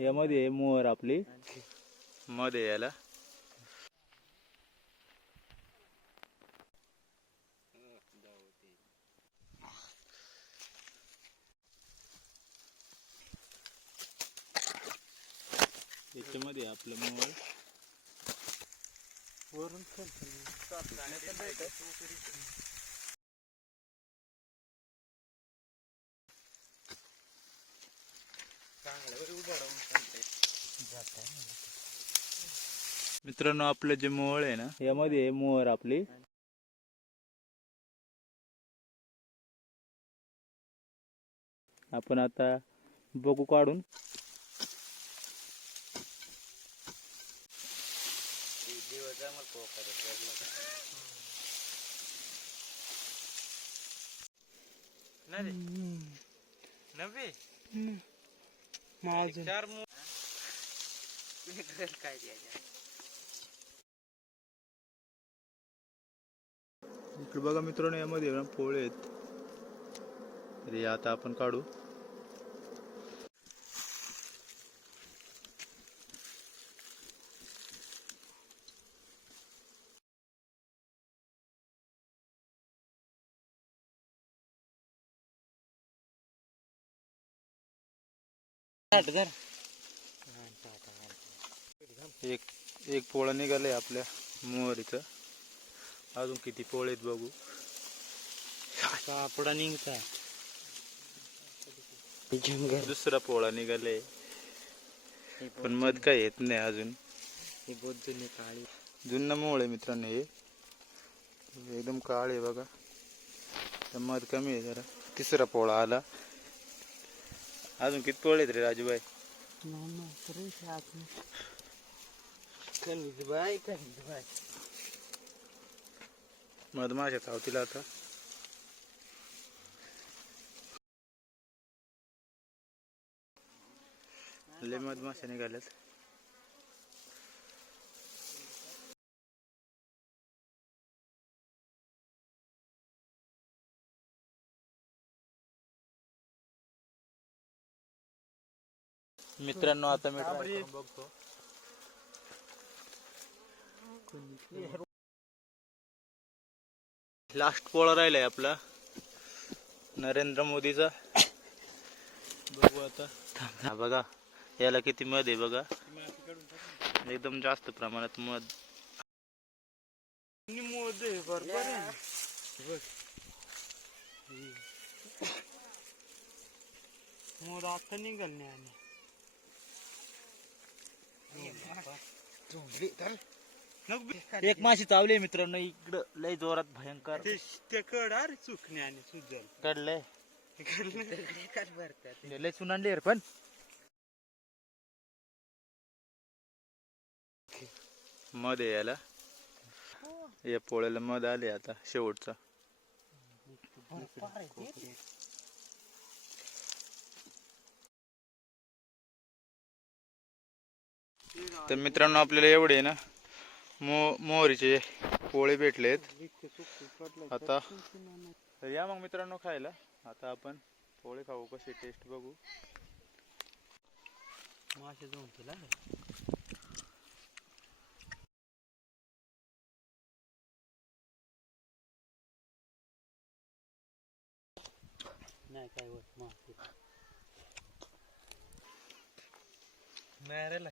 यामध्ये आहे मोहर आपली. मध्ये याला. याच्यामध्ये आपलं मोहर वरून मित्रांनो आपलं जे मोहळ आहे ना यामध्ये आहे मोहर आपली. आपण आता बघू काढून. नव्हे चार काय इकडे बघा मित्रांनो यामध्ये ना पोळे आहेत. तर आता आपण काढू. एक एक पोळा निघालंय आपल्या मोहरीचं अजून किती पोळे आहेत बघू. सापडा निघता दुसरा पोळा निघाले. पण मध काय येत नाही अजून. काळी. जुनं मोळ आहे मित्रांनो हे. एकदम काळ आहे बघा. तर मध कमी आहे जरा. तिसरा पोळा आला. अजून किती पोळे आहेत रे राजूबाई? बाय बाय मधमाशा चावतील आता. लय मधमाशा निघाल्यात. मित्रांनो आता मी try करून बघतो. लास्ट पोळा राहिलाय आपला. नरेंद्र मोदीचा. बघू आता. हा बघा. याला किती मध आहे बघा. एकदम जास्त प्रमाणात मध. मोद आता निघाल नाही एक माशी चावली मित्रांनो इकडं लय जोरात भयंकर. ते ते कड अरे चुकणे आणि सुजल. भरतात? लय पण. मध याला. या पोळ्याला मध आले आता शेवटचा. तर मित्रांनो आपल्याला एवढे ना मो मोहरीचे पोळे भेटलेत. आता तर या मग मित्रांनो खायला. आता आपण पोळे खाऊ कशी टेस्ट बघू. मासे जाऊन तुला नाही काय होत मासे. मॅरेला.